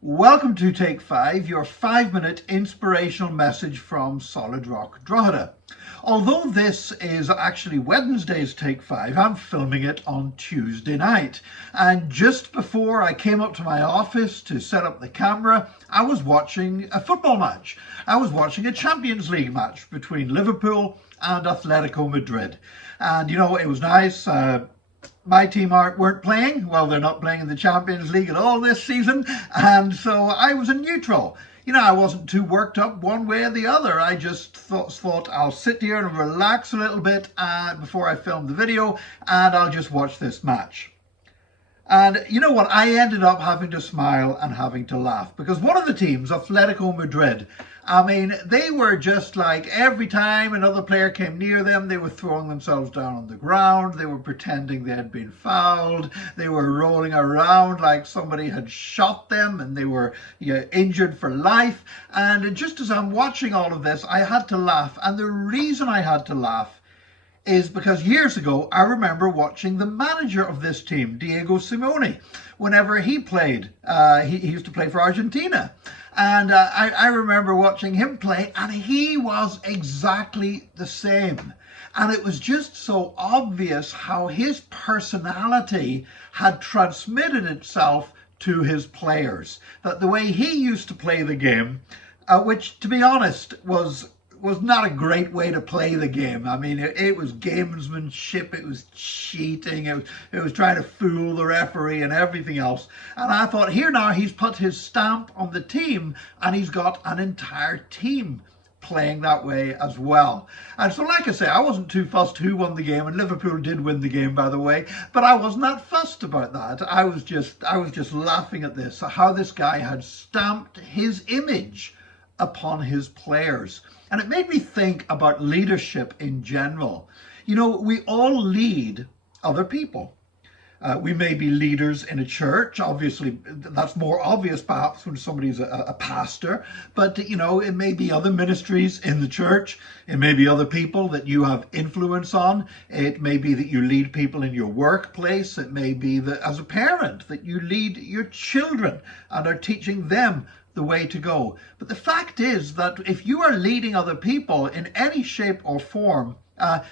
Welcome to Take 5, your 5-minute inspirational message from Solid Rock Drogheda. Although this is actually Wednesday's Take 5, I'm filming it on Tuesday night. And just before I came up to my office to set up the camera, I was watching a football match. I was watching a Champions League match between Liverpool and Atletico Madrid. And, you know, it was nice. My team weren't playing. Well, they're not playing in the Champions League at all this season. And so I was a neutral. You know, I wasn't too worked up one way or the other. I just thought I'll sit here and relax a little bit before I film the video, and I'll just watch this match. And you know what? I ended up having to smile and having to laugh because one of the teams, Atletico Madrid, I mean, they were just like every time another player came near them, they were throwing themselves down on the ground. They were pretending they had been fouled. They were rolling around like somebody had shot them and they were injured for life. And just as I'm watching all of this, I had to laugh. And the reason I had to laugh is because years ago, I remember watching the manager of this team, Diego Simeone, whenever he played. He used to play for Argentina. And I remember watching him play, and he was exactly the same. And it was just so obvious how his personality had transmitted itself to his players. That the way he used to play the game, which, to be honest, was not a great way to play the game. I mean, it was gamesmanship, it was cheating, it was trying to fool the referee and everything else. And I thought, here now, he's put his stamp on the team and he's got an entire team playing that way as well. And so, like I say, I wasn't too fussed who won the game, and Liverpool did win the game, by the way, but I wasn't that fussed about that. I was just laughing at this, how this guy had stamped his image upon his players. And it made me think about leadership in general. You know, we all lead other people. We may be leaders in a church. Obviously, that's more obvious perhaps when somebody's a pastor. But, you know, it may be other ministries in the church. It may be other people that you have influence on. It may be that you lead people in your workplace. It may be that as a parent that you lead your children and are teaching them the way to go. But the fact is that if you are leading other people in any shape or form, the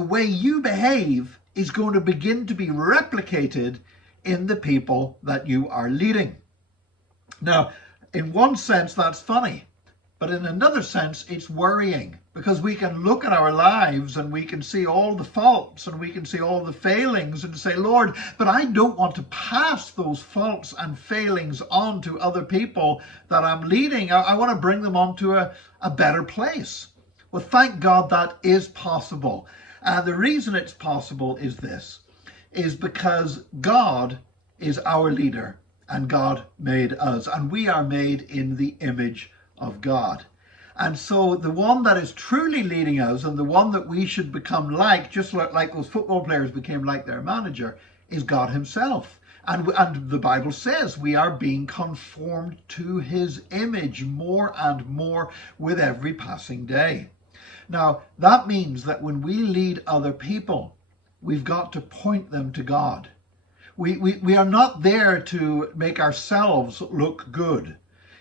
way you behave is going to begin to be replicated in the people that you are leading. Now, in one sense, that's funny, but in another sense, it's worrying, because we can look at our lives and we can see all the faults and we can see all the failings and say, Lord, but I don't want to pass those faults and failings on to other people that I'm leading. I want to bring them on to a better place. Well, thank God that is possible. And the reason it's possible is this, is because God is our leader and God made us, and we are made in the image of God. And so the one that is truly leading us and the one that we should become like, just like those football players became like their manager, is God himself. And the Bible says we are being conformed to his image more and more with every passing day. Now, that means that when we lead other people, we've got to point them to God. We are not there to make ourselves look good.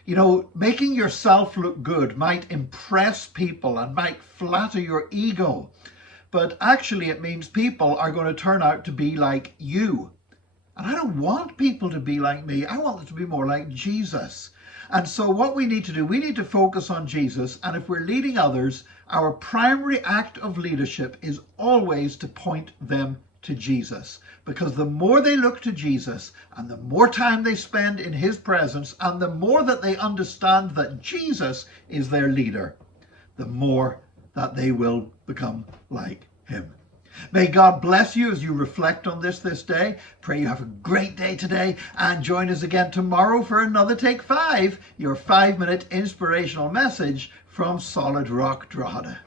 You know, making yourself look good might impress people and might flatter your ego, but actually it means people are going to turn out to be like you. And I don't want people to be like me. I want them to be more like Jesus. And so what we need to do, we need to focus on Jesus. And if we're leading others, our primary act of leadership is always to point them to Jesus. Because the more they look to Jesus and the more time they spend in his presence and the more that they understand that Jesus is their leader, the more that they will become like him. May God bless you as you reflect on this day. Pray you have a great day today, and join us again tomorrow for another Take 5, your 5-minute inspirational message from Solid Rock Drogheda.